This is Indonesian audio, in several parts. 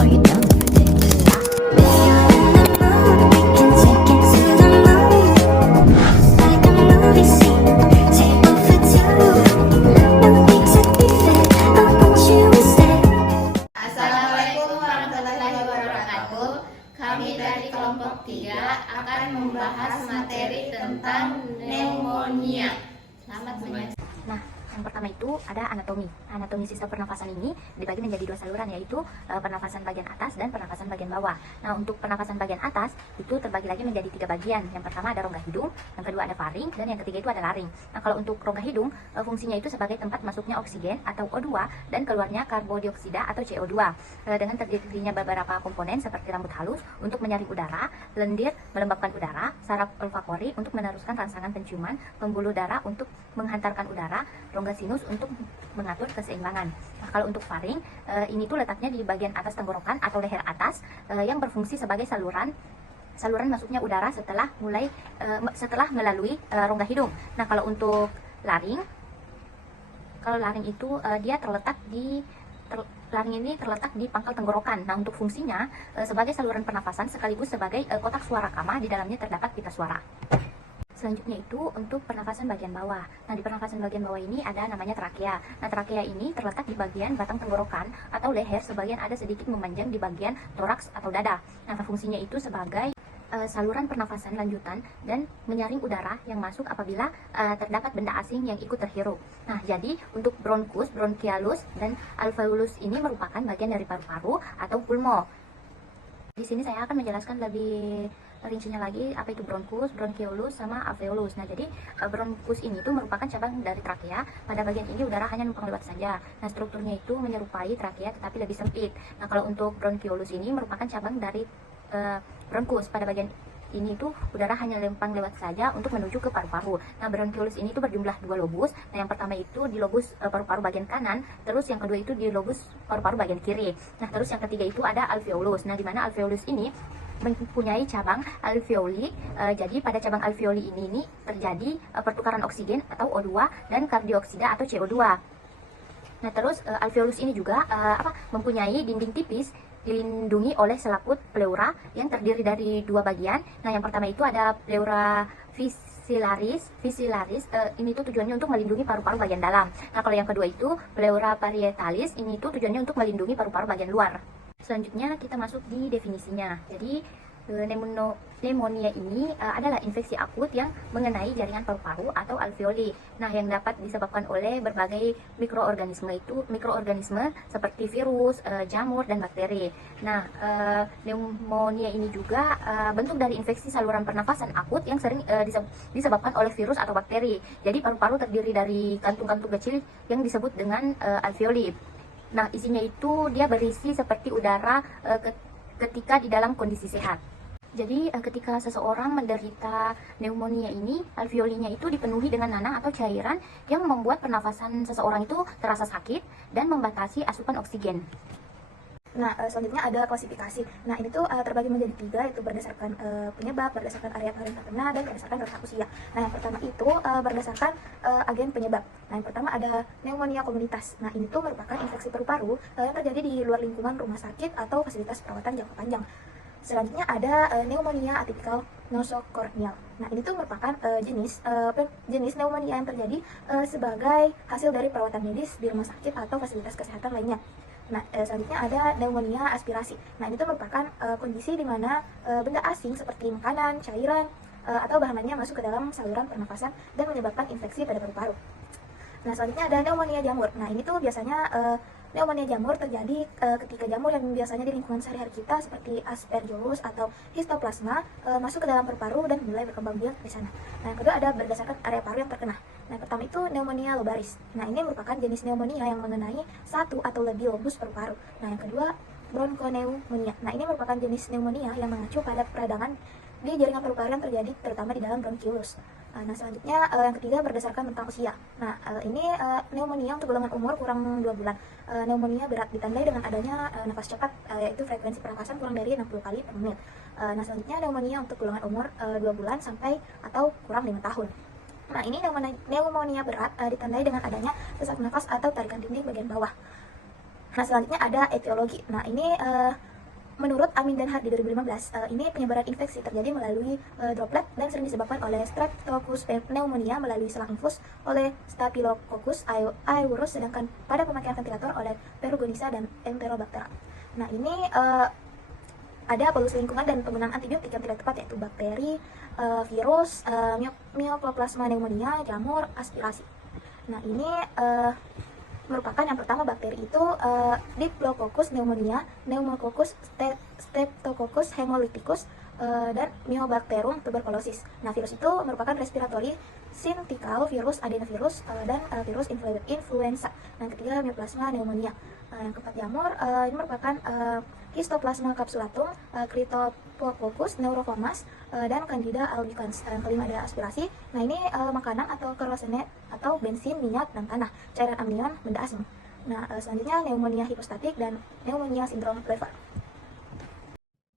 Are you down to predict? Assalamualaikum warahmatullahi wabarakatuh. Kami dari kelompok 3 akan membahas materi tentang pneumonia. Selamat menyaksikan. Nah, yang pertama itu ada anatomi. Anatomi sistem pernafasan ini dibagi menjadi dua saluran, yaitu pernafasan bagian atas dan pernafasan bagian bawah. Nah, untuk pernafasan bagian atas itu terbagi lagi menjadi 3 bagian. Yang pertama ada rongga hidung, yang kedua ada faring, dan yang ketiga itu ada laring. Nah, kalau untuk rongga hidung, fungsinya itu sebagai tempat masuknya oksigen atau O2 dan keluarnya karbodioksida atau CO2 dengan terdirinya beberapa komponen seperti rambut halus untuk menyaring udara, lendir melembabkan udara, saraf olfakori untuk meneruskan rangsangan penciuman, pembuluh darah untuk menghantarkan udara, rongga sinus untuk mengatur keseimbangan. Nah, kalau untuk faring, ini tuh letaknya di bagian atas tenggorokan atau leher atas yang berfungsi sebagai saluran masuknya udara setelah melalui rongga hidung. Nah, kalau untuk laring, itu dia laring ini terletak di pangkal tenggorokan. Nah, untuk fungsinya sebagai saluran pernafasan sekaligus sebagai kotak suara kamah, di dalamnya terdapat pita suara. Selanjutnya itu untuk pernafasan bagian bawah. Nah, di pernafasan bagian bawah ini ada namanya trakea. Nah, trakea ini terletak di bagian batang tenggorokan atau leher, sebagian ada sedikit memanjang di bagian toraks atau dada. Nah, fungsinya itu sebagai saluran pernafasan lanjutan dan menyaring udara yang masuk apabila terdapat benda asing yang ikut terhirup. Nah, jadi untuk bronkus, bronchialus, dan alveolus ini merupakan bagian dari paru-paru atau pulmo. Di sini saya akan menjelaskan lebih rincinya lagi apa itu bronkus, bronchiolus, sama alveolus. Nah, jadi bronkus ini tuh merupakan cabang dari trakea. Pada bagian ini udara hanya numpang lewat saja. Nah, strukturnya itu menyerupai trakea tetapi lebih sempit. Nah, kalau untuk bronchiolus ini merupakan cabang dari bronkus. Pada bagian ini tuh udara hanya lempang lewat saja untuk menuju ke paru-paru. Nah, bronchiolus ini tuh berjumlah 2 lobus. Nah, yang pertama itu di lobus paru-paru bagian kanan, terus yang kedua itu di lobus paru-paru bagian kiri. Nah, terus yang ketiga itu ada alveolus. Nah, di mana alveolus ini mempunyai cabang alveoli. Jadi pada cabang alveoli ini terjadi pertukaran oksigen atau O2 dan karbdioksida atau CO2. Nah, terus alveolus ini juga mempunyai dinding tipis dilindungi oleh selaput pleura yang terdiri dari 2 bagian. Nah, yang pertama itu ada pleura visilaris. Ini tuh tujuannya untuk melindungi paru-paru bagian dalam. Nah, kalau yang kedua itu pleura parietalis, ini tuh tujuannya untuk melindungi paru-paru bagian luar. Selanjutnya kita masuk di definisinya. Jadi pneumonia ini adalah infeksi akut yang mengenai jaringan paru-paru atau alveoli. Nah, yang dapat disebabkan oleh berbagai mikroorganisme seperti virus, jamur, dan bakteri. Nah, pneumonia ini juga bentuk dari infeksi saluran pernafasan akut yang sering disebabkan oleh virus atau bakteri. Jadi paru-paru terdiri dari kantung-kantung kecil yang disebut dengan alveoli. Nah, isinya itu dia berisi seperti udara ketika di dalam kondisi sehat. Jadi ketika seseorang menderita pneumonia ini, alveolinya itu dipenuhi dengan nanah atau cairan yang membuat pernafasan seseorang itu terasa sakit dan membatasi asupan oksigen. Nah, selanjutnya ada klasifikasi. Nah, ini tuh terbagi menjadi 3, yaitu berdasarkan penyebab, berdasarkan area paling terkena, dan berdasarkan rentang usia. Nah, yang pertama itu berdasarkan agen penyebab. Nah, yang pertama ada pneumonia komunitas. Nah, ini tuh merupakan infeksi paru-paru yang terjadi di luar lingkungan rumah sakit atau fasilitas perawatan jangka panjang. Selanjutnya ada pneumonia atipikal nosokornial. Nah, ini tuh merupakan jenis pneumonia yang terjadi sebagai hasil dari perawatan medis di rumah sakit atau fasilitas kesehatan lainnya. Nah, selanjutnya ada pneumonia aspirasi. Nah, ini tuh merupakan kondisi di mana benda asing seperti makanan, cairan, atau bahan-bahannya masuk ke dalam saluran pernafasan dan menyebabkan infeksi pada paru-paru. Nah, selanjutnya ada pneumonia jamur. Nah, ini tuh biasanya pneumonia jamur terjadi ketika jamur yang biasanya di lingkungan sehari-hari kita seperti Aspergillus atau Histoplasma masuk ke dalam paru-paru dan mulai berkembang biak di sana. Nah, yang kedua ada berdasarkan area paru yang terkena. Nah, pertama itu pneumonia lobaris. Nah, ini merupakan jenis pneumonia yang mengenai 1 atau lebih lobus paru-paru. Nah, yang kedua bronchopneumonia. Nah, ini merupakan jenis pneumonia yang mengacu pada peradangan di jaringan paru-paru yang terjadi terutama di dalam bronchiolus. Nah, selanjutnya yang ketiga berdasarkan rentang usia. Nah, ini pneumonia untuk golongan umur kurang 2 bulan. Pneumonia berat ditandai dengan adanya nafas cepat, yaitu frekuensi pernafasan kurang dari 60 kali per menit. Nah, selanjutnya pneumonia untuk golongan umur 2 bulan sampai atau kurang 5 tahun. Nah, ini pneumonia berat ditandai dengan adanya sesak nafas atau tarikan dinding bagian bawah. Nah, selanjutnya ada etiologi. Nah, ini Menurut Amin dan Hart di 2015, ini penyebaran infeksi terjadi melalui droplet dan sering disebabkan oleh Streptococcus pneumonia melalui selang infus oleh Staphylococcus aureus, sedangkan pada pemakaian ventilator oleh Peruginosa dan Enterobacter. Nah, ini ada polusi lingkungan dan penggunaan antibiotik yang tidak tepat, yaitu bakteri, virus, Mycoplasma pneumonia, jamur, aspirasi. Nah, ini merupakan yang pertama bakteri itu Diplococcus pneumonia, Pneumococcus, Streptococcus hemolyticus, dan Mycobacterium tuberculosis. Nah, virus itu merupakan respiratory syncytial virus, adenovirus, dan virus influenza. Nah, yang ketiga Mycoplasma pneumonia. Yang keempat jamur, ini merupakan Histoplasma capsulatum, Cryptococcus neuroformas, dan Candida albicans. Yang kelima ada aspirasi. Nah, ini makanan atau kerosene atau bensin, minyak, dan tanah, cairan amnion, benda asing. Nah, selanjutnya pneumonia hipostatik dan pneumonia sindrom Lever.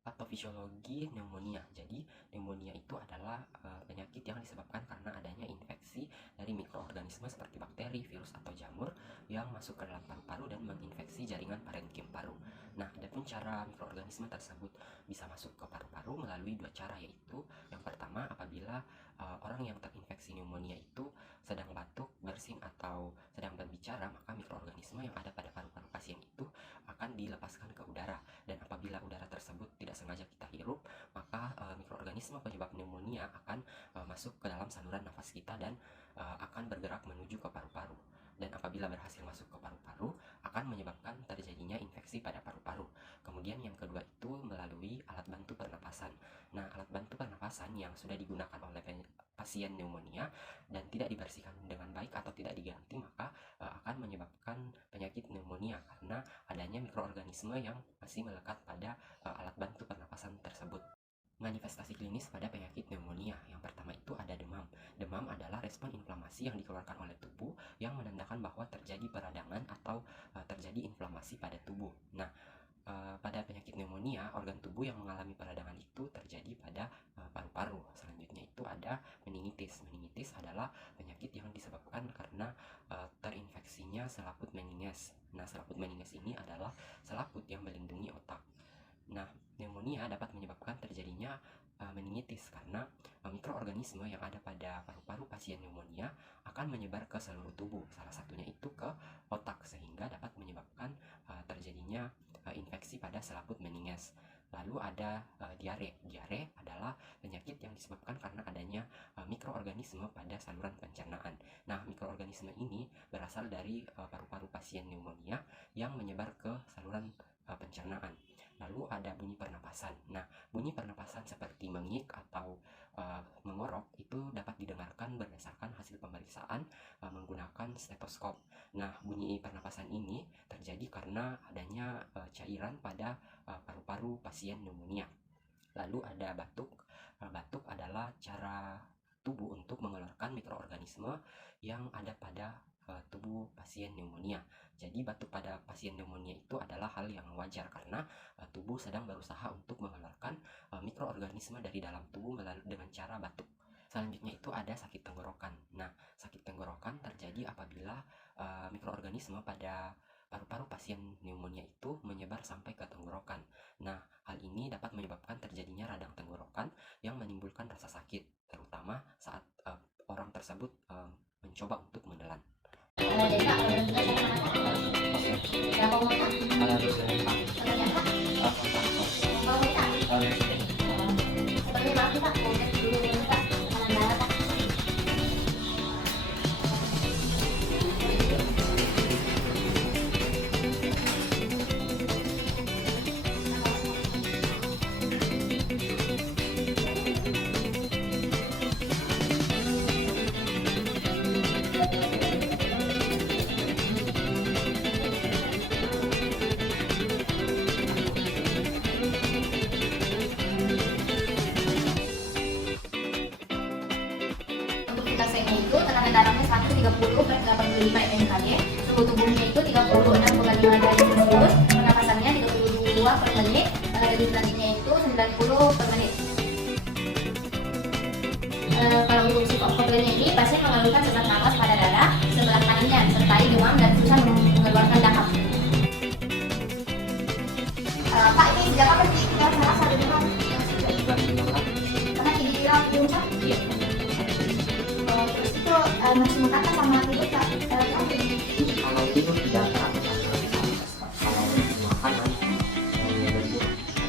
Patofisiologi pneumonia. Jadi pneumonia itu adalah penyakit yang disebabkan karena adanya infeksi dari mikroorganisme seperti bakteri, virus, atau jamur yang masuk ke dalam paru-paru dan menginfeksi jaringan parenkim paru. Nah, adapun cara mikroorganisme tersebut bisa masuk ke paru-paru melalui dua cara, yaitu yang pertama apabila orang yang terinfeksi pneumonia itu sedang batuk, bersin, atau sedang berbicara, maka mikroorganisme yang ada pada paru-paru pasien itu akan dilepaskan ke udara, dan apabila udara tersebut tidak sengaja kita hirup, maka mikroorganisme penyebab pneumonia akan masuk ke dalam saluran nafas kita dan akan bergerak menuju ke paru-paru. Dan apabila berhasil masuk ke paru-paru, akan menyebabkan terjadinya infeksi pada paru-paru. Kemudian yang kedua itu melalui alat bantu pernapasan. Nah, alat bantu pernapasan yang sudah digunakan oleh pasien pneumonia dan tidak dibersihkan dengan baik atau tidak diganti, maka akan menyebabkan penyakit pneumonia karena adanya mikroorganisme yang masih melekat pada alat bantu pernapasan tersebut. Manifestasi klinis pada penyakit pneumonia. Yang pertama itu ada demam. Demam adalah respon inflamasi yang dikeluarkan oleh tubuh yang menandakan bahwa terjadi peradangan atau terjadi inflamasi pada tubuh. Nah, pada penyakit pneumonia, organ tubuh yang mengalami peradangan itu terjadi pada paru-paru. Selanjutnya itu ada meningitis. Meningitis adalah penyakit yang disebabkan karena terinfeksinya selaput meninges. Nah, selaput meninges ini adalah selaput yang melindungi otak. Nah, pneumonia dapat menyebabkan terjadinya meningitis karena mikroorganisme yang ada pada paru-paru pasien pneumonia akan menyebar ke seluruh tubuh, salah satunya itu ke otak, sehingga dapat menyebabkan terjadinya infeksi pada selaput meninges. Lalu ada diare. Diare adalah penyakit yang disebabkan karena adanya mikroorganisme pada saluran pencernaan. Nah, mikroorganisme ini berasal dari paru-paru pasien pneumonia yang menyebar ke saluran pencernaan. Lalu ada bunyi pernapasan. Nah, bunyi pernapasan seperti mengik atau mengorok itu dapat didengarkan berdasarkan hasil pemeriksaan menggunakan stetoskop. Nah, bunyi pernapasan ini terjadi karena adanya cairan pada paru-paru pasien pneumonia. Lalu ada batuk. Batuk adalah cara tubuh untuk mengeluarkan mikroorganisme yang ada pada tubuh pasien pneumonia. Jadi batuk pada pasien pneumonia itu adalah hal yang wajar karena tubuh sedang berusaha untuk mengeluarkan mikroorganisme dari dalam tubuh dengan cara batuk. Selanjutnya itu ada sakit tenggorokan. Nah, sakit tenggorokan terjadi apabila mikroorganisme pada paru-paru pasien pneumonia itu menyebar sampai ke tenggorokan. Nah, hal ini dapat menyebabkan terjadinya radang tenggorokan yang menimbulkan rasa sakit, terutama saat orang tersebut mencoba untuk menelan. Jadi Kak, kalau udah selesai berapa umur Kak? Kalau misalnya Sebenarnya Kak? Kalau ini Kak? kalau Sebenarnya maaf nih Kak, mau cek dulu ini Kak, tekanan darah Kak. Vitasenya itu tekanan darahnya 130/85 mmHg, suhu tubuhnya itu 36,5 derajat Celcius, pernapasannya 32 per menit, denyut nadinya itu 90 per menit. Kalau untuk psikoprofilnya ini, pasien mengeluhkan sesak napas pada dada sebelah kanannya, sertai demam dan susah mengeluarkan dahak. Kak, ini sejak kapan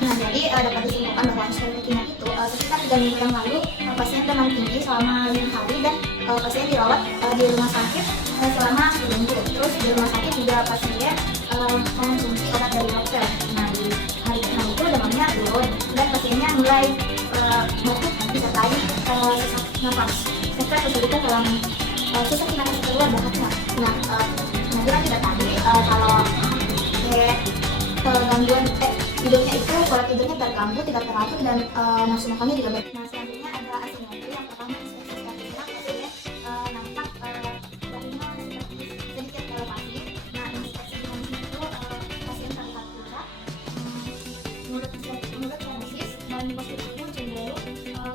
Nah, jadi dapat disimpulkan bahwa histerektomia itu sekitar 3 minggu yang lalu pasien demam tinggi selama 5 hari dan pasien dirawat di rumah sakit selama 10 minggu. Terus di rumah sakit juga pasien mengonsumsi obat dari dokter. Nah, di hari ke-6 itu demamnya turun dan pasiennya mulai batuk disertai sesak nafas serta kesulitan dalam sesak nafas keluar dahaknya. Nah, kemudian kita tadi kalau gangguan tidurnya itu pola tidurnya terganggu, tidak teratur dan nafsu makannya juga berkurang. Nah, selanjutnya ada asimetri. Yang pertama inspeksi statistik, pasien nampak volume sedikit elevasi. Nah, inspeksi dinamis itu pasien terlihat pucat, mulut sensitif dan posisi pun cenderung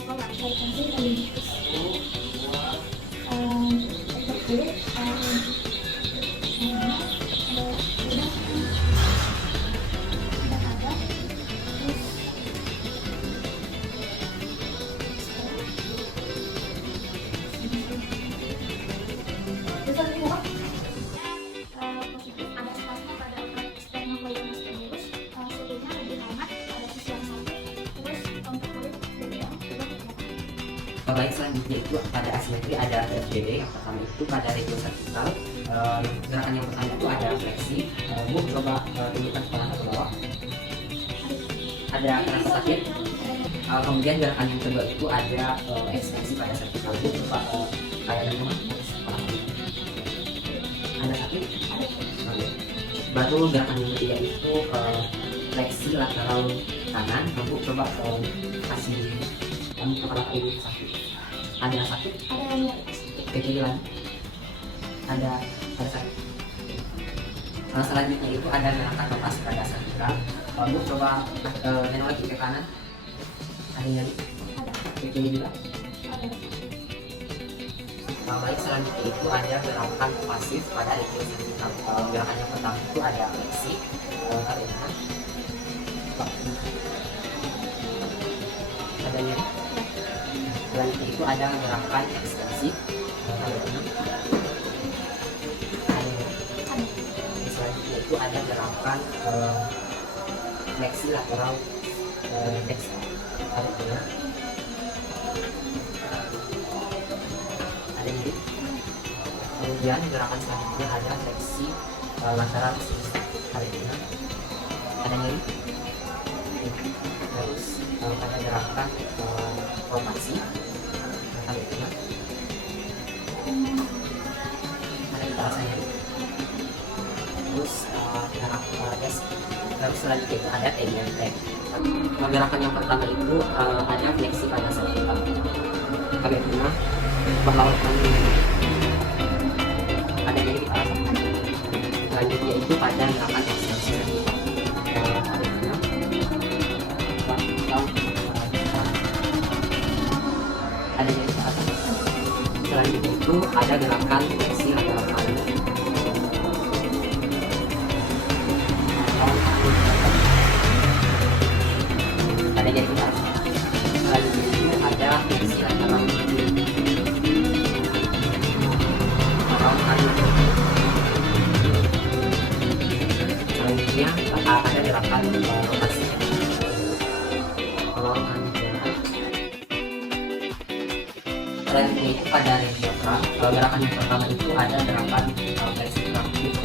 keluar dari tensi lebih positif ada spasma pada otak sternocleidomastoidus, suhunya lebih hangat pada sisi yang sakit, terus kontak kulit jadi Baik, selanjutnya itu pada asimetri ada FDD. Yang pertama itu pada regio vertikal. Gerakan yang pertama itu ada fleksi. Bu coba tunjukkan kepala ke bawah. Ada rasa sakit. Kemudian gerakan yang kedua itu ada ekstensi pada vertikal. Bu coba kayak gimana? Ada sakit? Oke. Baru gerakan yang ketiga itu fleksi lateral kanan. Bu coba kasih kepala ini sakit. Ada sakit? Kecilan? Ada sakit. Selanjutnya itu ada gerakan lepas pada vertikal. Bu coba nengok lagi ke kanan. Ada nyeri? Ke kiri juga? Baik, selanjutnya itu ada gerakan pasif pada regio vertikal. Gerakan yang pertama itu ada fleksi. Ada nyeri? Selanjutnya itu ada gerakan ekstensi. Selanjutnya itu ada gerakan fleksi lateral dexter. Ada nyeri. Kemudian gerakan selanjutnya ada fleksi lateral sinister. Ada nyeri. Terus ada gerakan rotasi. Terus selanjutnya itu ada TBMT. Gerakan yang pertama itu ada fleksi pada vertikal. Bagaimana berlawanan ada jadi kita selanjutnya itu pada gerakan ekstensi ada jadi selanjutnya itu ada gerakan fleksi lateral kanan. Ada jadi kita selanjutnya itu ada fleksi lateral kiri. Selanjutnya ada gerakan rotasi. Selanjutnya itu pada regiopra. Gerakan yang pertama itu ada gerakan fleksi rambut.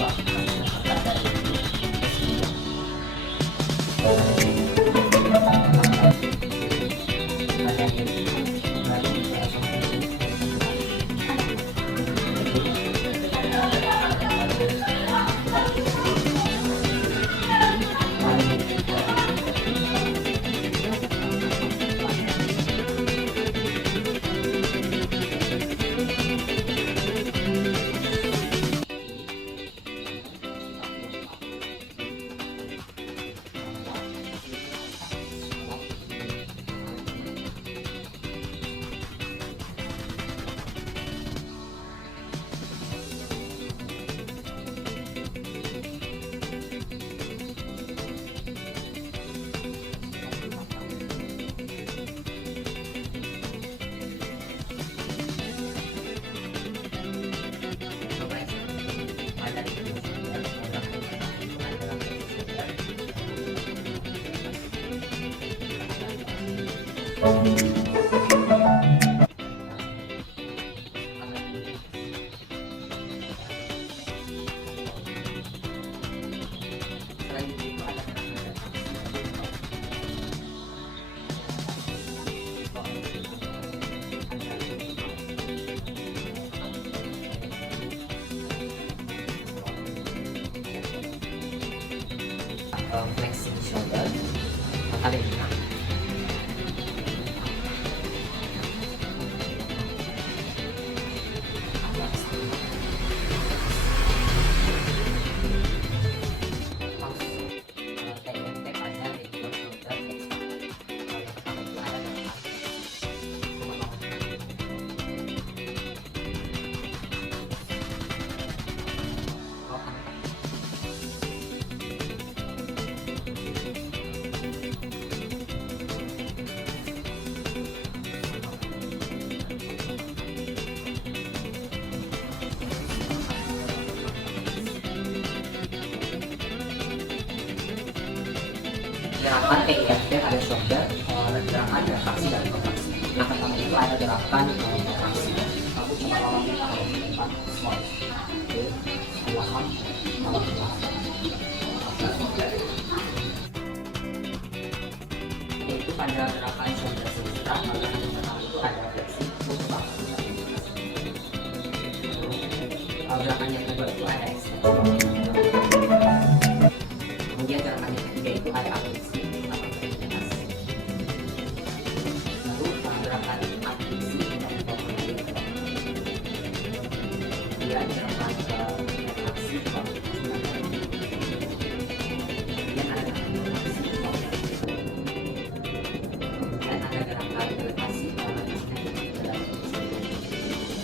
Selanjutnya itu ada flexing shoulder, ada ini. Gerakan TIFT pada shoulder, gerakan retraksi dan kontraksi. Yang pertama itu ada gerakan retraksi. Aku coba lawan kalau di depan small. Oke, lawan lawan. Yaitu pada gerakan shoulder singkat, yang pertama itu ada fleksi push-up. Gerakan yang kedua itu ada extension. Kemudian gerakan yang ketiga itu ada abduksi atau verifikasi. Lalu gerakan abduksi dan kontraksi. Kemudian gerakan retraksi. Kemudian ada gerakan retraksi. Kemudian ada gerakan retraksi.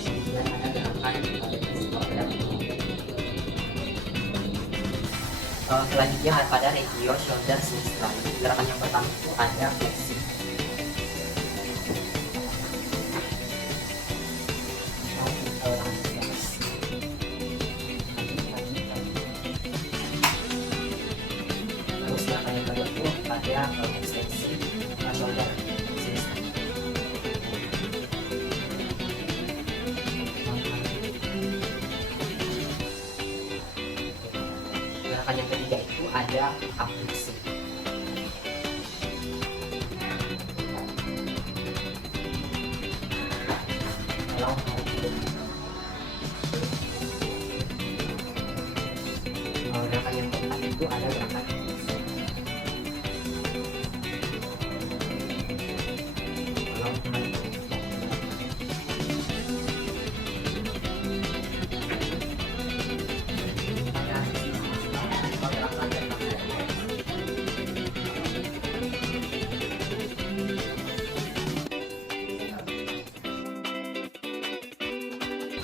Kemudian ada gerakan selanjutnya pada regio shoulder sinistral. Gerakan yang pertama itu ada fleksi. Terus gerakan yang kedua itu ada ekstensi shoulder sinistral. Gerakan yang ketiga itu ada abduksi. Gerakan yang keempat itu ada gerakan abduksi.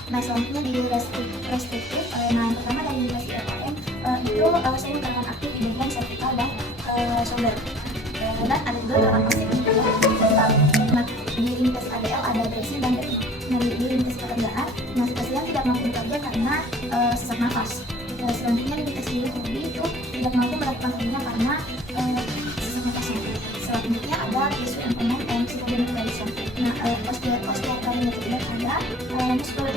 Nah, selanjutnya di restriktif, nah yang pertama dari durasi RPM itu sering gerakan aktif di bagian vertikal dan shoulder. Dan ada juga gerakan pasif di bagian horizontal. Nah, di rintis ADL ada dressing dan deadlift. Nah, di rintis pekerjaan, nah pasien tidak mampu bekerja karena sesak nafas. Selanjutnya di rintis hobi itu tidak mampu melakukan kerjanya karena sesak nafasnya. Selanjutnya ada tissue implement and psychodynamic variation. Nah, osteoarthritis itu ada muscular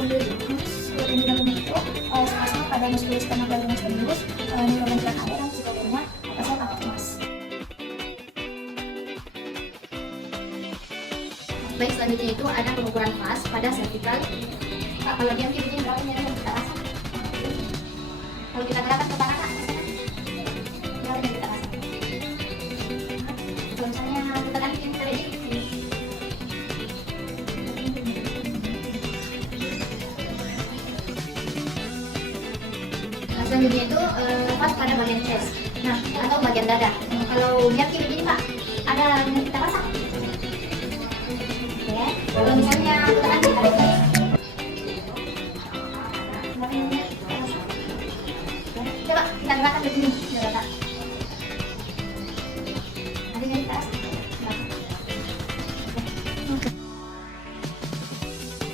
endodermis itu spasma pada musculus sternocleidomastoideus, neuroventricular ada dan psikoderma atasnya patemas. Baik, selanjutnya itu ada pengukuran fas pada cervical. Kalau diam ini berapa yang kita rasa? Kalau kita gerakan ke kanan, berapa yang kita rasa? Kalau misalnya kita kan ini tadi selanjutnya itu pas pada bagian chest, nah atau bagian dada. Kalau biar begini Pak, ada yang kita pasang. Oke, kalau misalnya kita kan kita tarik nih. Coba kita gerakan begini, gerakan. Ada yang kita pasang.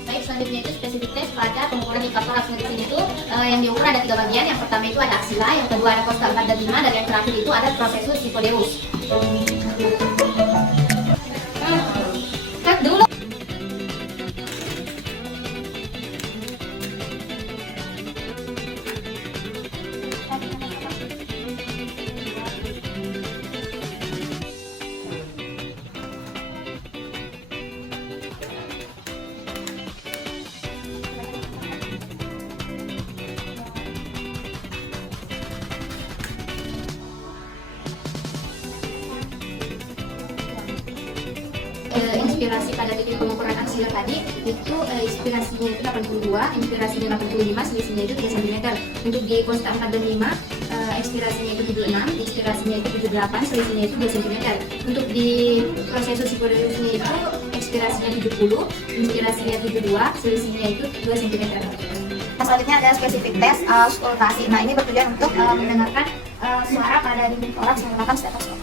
Baik, selanjutnya itu spesifik tes pada pengukuran indikator akseleratif ini itu yang diukur ada 3 bagian. Yang pertama itu ada aksila, yang kedua ada costa 4 dan 5, dan yang terakhir itu ada processus psicodeus. inspirasi pada titik pengukuran aksial tadi itu inspirasinya itu 82, inspirasinya 85, selisihnya itu 3 cm. Untuk di konsta 4 dan 5, inspirasinya itu 76, inspirasinya itu 78, selisihnya itu 2 cm. Untuk di proses psikodelusnya itu inspirasinya 70, inspirasinya 72, selisihnya itu 2 cm. Selanjutnya ada spesifik tes auskultasi. Nah, ini bertujuan untuk mendengarkan suara pada dinding toraks menggunakan stetoskop.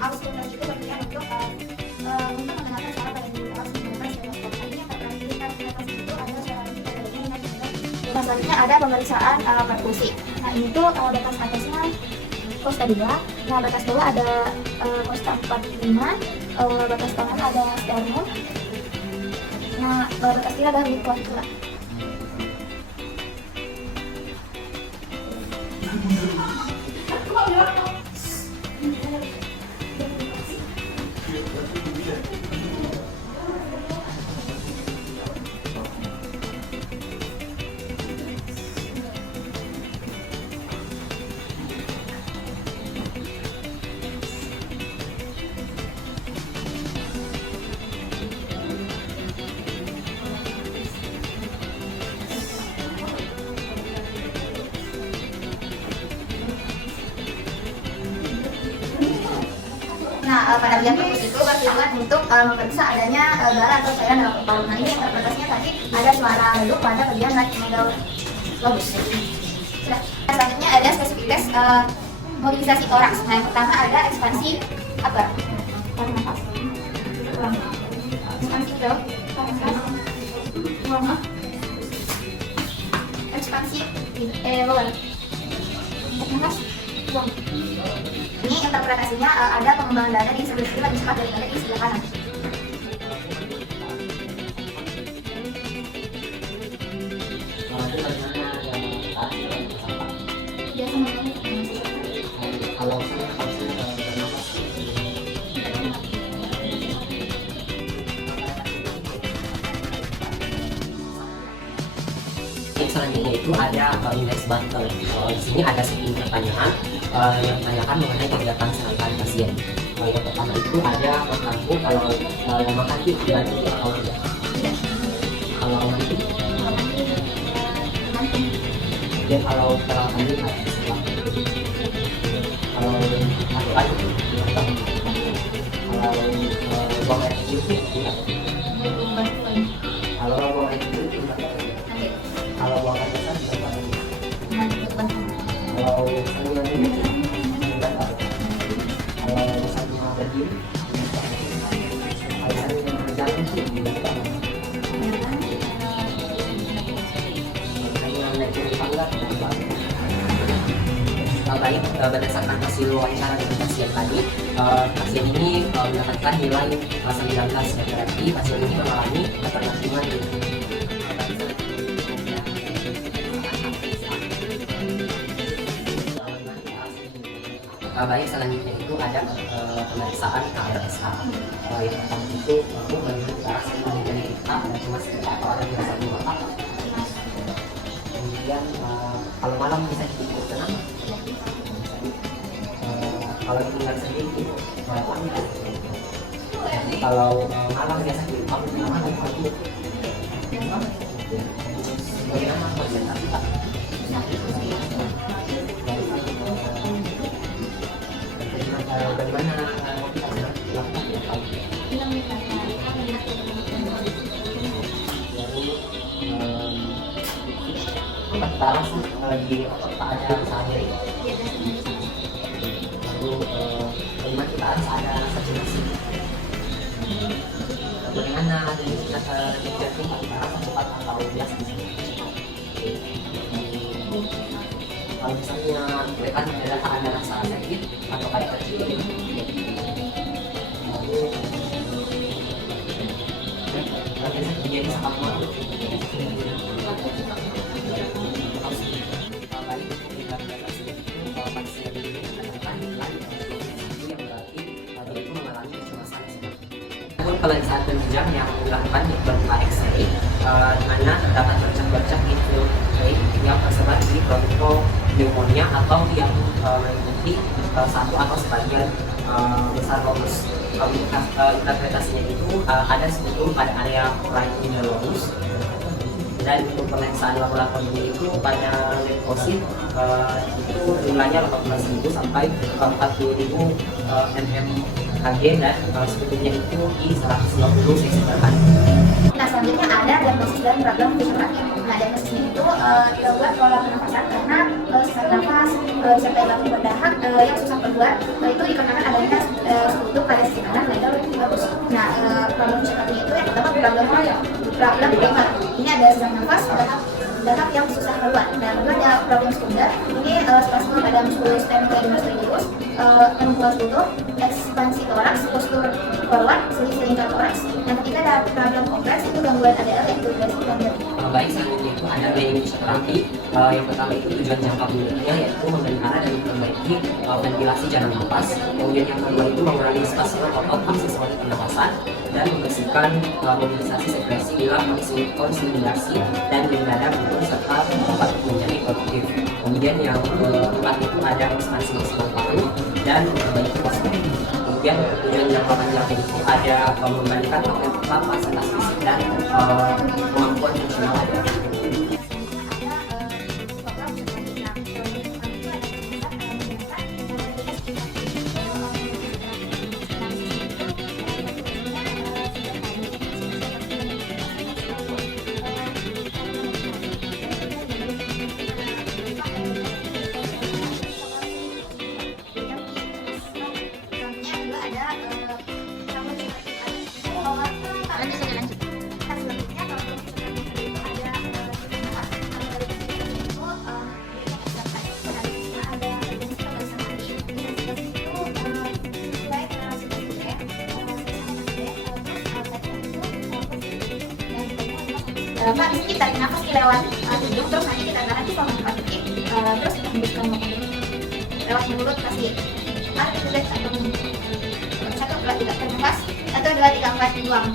Auskultasi itu bertujuan untuk mendengarkan suara pada dinding toraks menggunakan stetoskop. Nah, ini yang terperhatikan di atas itu ada suara lebih pada dinding dan juga. Nah, selanjutnya ada pemeriksaan perkusi. Nah, ini tuh batas atasnya kosta 2, nah batas bawah ada kosta 45, batas tangan ada sternum, nah batas kiri ada clavicular. Nah, pada bagian perkus itu bertujuan untuk memeriksa adanya darah atau cairan dalam paru. Nah, ini interpretasinya tadi ada suara lelup pada bagian right middle lobus. Selanjutnya ada spesifik tes mobilisasi toraks. Nah, yang pertama ada ekspansi upper. Tarik nafas. Ulang. Ekspansi middle. Tarik nafas. Ulang. Ekspansi lower. Tarik nafas. Ulang. Ini interpretasinya ada pengembangan dada di sebelah kiri dan sekat dari dada di sebelah kanan. Selanjutnya itu ada index Bartle. Di sini ada 10 pertanyaan yang ditanyakan mengenai kegiatan sehari-hari pasien. Yang pertama itu ada mengganggu kalau makan itu dibantu atau tidak. Kalau itu, kemudian kalau perawatan ini kalau aduk-aduk, kalau buang air kecil itu tidak. Kalau buang air kecil itu tidak. Kalau buang air besar tidak. Kalau sayuran ini tidak. Kalau misalnya berdiri, kalau sayuran berjalan itu tidak. Sayuran naik turun tangga tidak. Baik, berdasarkan hasil wawancara dengan pasien tadi, pasien ini mendapatkan nilai 19, berarti pasien ini mengalami ketergantungan di baik, selanjutnya itu ada pemeriksaan KRSH. Yang pertama itu melihat ke arah sini dari kita ada cuma atau ada di satu mata. Kemudian kalau malam bisa diukur tenang. Kalau tinggal sendiri kalau malam biasa diukur tenang lagi. Bagaimana presentasi Pak? Bagaimana motivasi langsung di otot kita ada rasa nyeri. Lalu bagaimana kita harus ada rasa cemas. Bagaimana jantung rasa cepat atau biasa. Kalau misalnya kelihatan ada rasa sakit atau kayak tercium, lalu terjadi sangat malu. Kalau saat penunjang yang dilakukan berupa X-ray, di mana terdapat bercak-bercak infiltrate yang tersebar di bronchopneumonia atau yang meliputi satu atau sebagian besar lobus. Interpretasinya itu ada sebelum pada area right lobus, dan untuk pemeriksaan laboratoriumnya itu pada limfosit itu jumlahnya 18.000 sampai 40.000 mmHg, dan sebetulnya itu di 150 cc per hari. Nah, selanjutnya ada diagnosis dan program fisioterapi. Nah, diagnosisnya itu kita buat pola pernafasan karena sesak nafas disertai batuk berdahak yang susah keluar itu dikarenakan adanya struktur pada sisi kanan legal bagus. Nah, program fisioterapinya itu yang pertama problem primer. Ini ada sesak nafas dahak yang susah keluar. Nah, kedua ada problem sekunder. Ini spasme pada muskulus sternocleidomastoideus, membuat tutup, ekspansi toraks, postur forward, seli toraks. Yang ketiga ada problem kompleks, itu gangguan ADL yaitu progresif gangguan. Baik, selanjutnya itu ada gaya fisioterapi. Yang pertama itu tujuan jangka pendeknya yaitu memelihara dan memperbaiki ventilasi jalan nafas. Kemudian yang kedua itu mengurangi spasme otot aksesori pernafasan dan membersihkan mobilisasi sekresi bila konsolidasi dan dada kubur serta dapat menjadi produktif. Kemudian yang keempat itu ada ekspansi maksimal paru dan memperbaiki postur. Kemudian tujuan jangka panjangnya itu ada membandingkan kapasitas fisik dan kemampuan fungsional ada. Pak, di sini tarik nafas lewat hidung, terus nanti kita tahan di bawah kaki, terus kita hembuskan lewat mulut, kasih tarik itu deh, 1, 2, 3, tarik nafas, 1, 2, 3, 4, buang.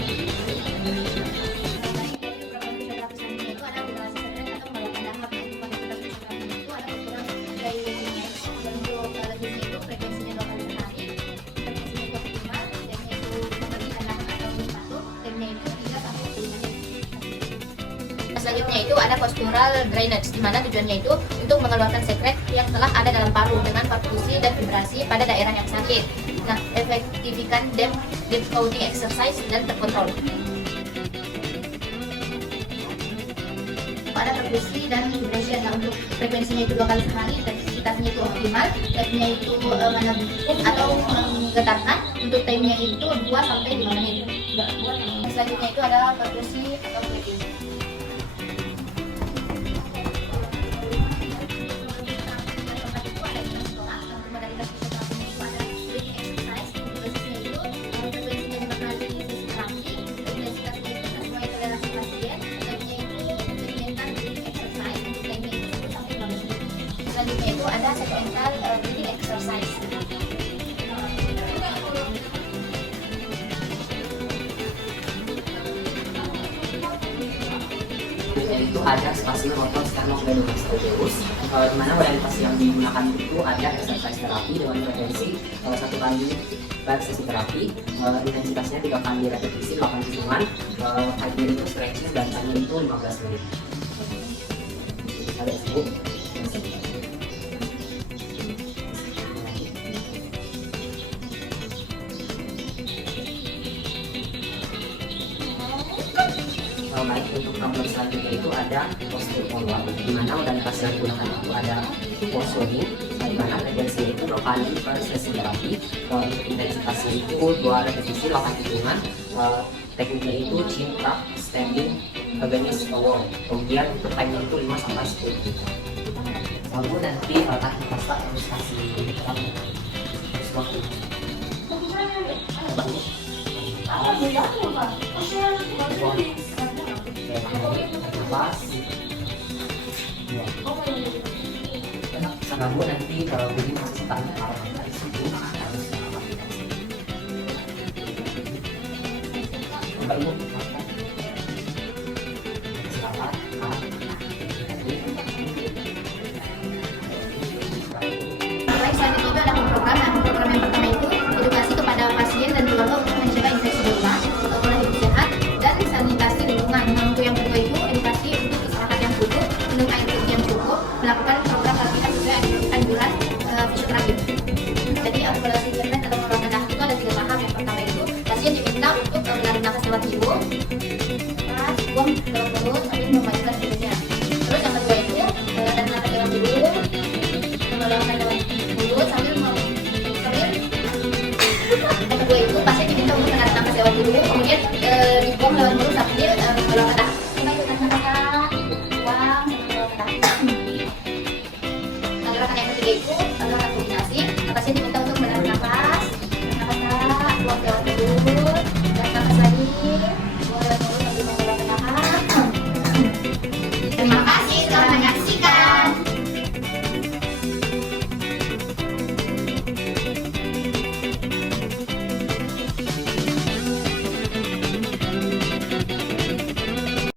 Selanjutnya itu ada postural drainage, di mana tujuannya itu untuk mengeluarkan sekret yang telah ada dalam paru dengan perfusi dan vibrasi pada daerah yang sakit. Nah, efektifkan deep coating exercise dan terkontrol. Ada perfusi dan vibration. Nah, untuk frekuensinya itu 2 kali sehari, intensitasnya itu optimal, time-nya itu meneguk atau menggetarkan. Untuk time-nya itu 2 sampai 5 menit. Selanjutnya itu ada perfusi atau breathing. Selanjutnya itu ada segmental breathing exercise. Itu ada spasme motor sternocleidomastoideus, di mana modalitas yang digunakan itu ada exercise terapi dengan frekuensi 1 kali per sesi terapi, intensitasnya 3 kali repetisi 8 hitungan, height-nya itu stretching dan time-nya itu 15 menit. Ada ibu. Baik, untuk nomor selanjutnya itu ada postur forward. di mana modalitas yang digunakan itu ada force swimming, di mana frekuensinya itu 2 kali per sesi terapi, intensitasnya itu 2 repetisi 8 hitungan, tekniknya itu chin trap standing against a wall, kemudian untuk time itu 5 sampai 10 detik. Lalu nanti teknik pasta harus kasih waktu. Kamu nanti kalau begini masih tanya kalau dari situ harus Baik, selanjutnya itu ada program. Nah, program yang pertama itu edukasi kepada pasien dan keluarga untuk mencegah infeksi berulang, pola hidup sehat, dan sanitasi lingkungan. Nah, untuk yang kedua itu edukasi untuk masyarakat yang butuh minum air putih yang cukup, melakukan program latihan sesuai anjuran fisioterapi. Jadi akumulasi internet atau penurunan darah itu ada 3 tahap. Yang pertama itu pasien diminta untuk menarik nafas lewat hidung, buang lewat mulut sambil memajukan hidungnya. Terus yang kedua itu tarik nafas lewat hidung, mengeluarkan lewat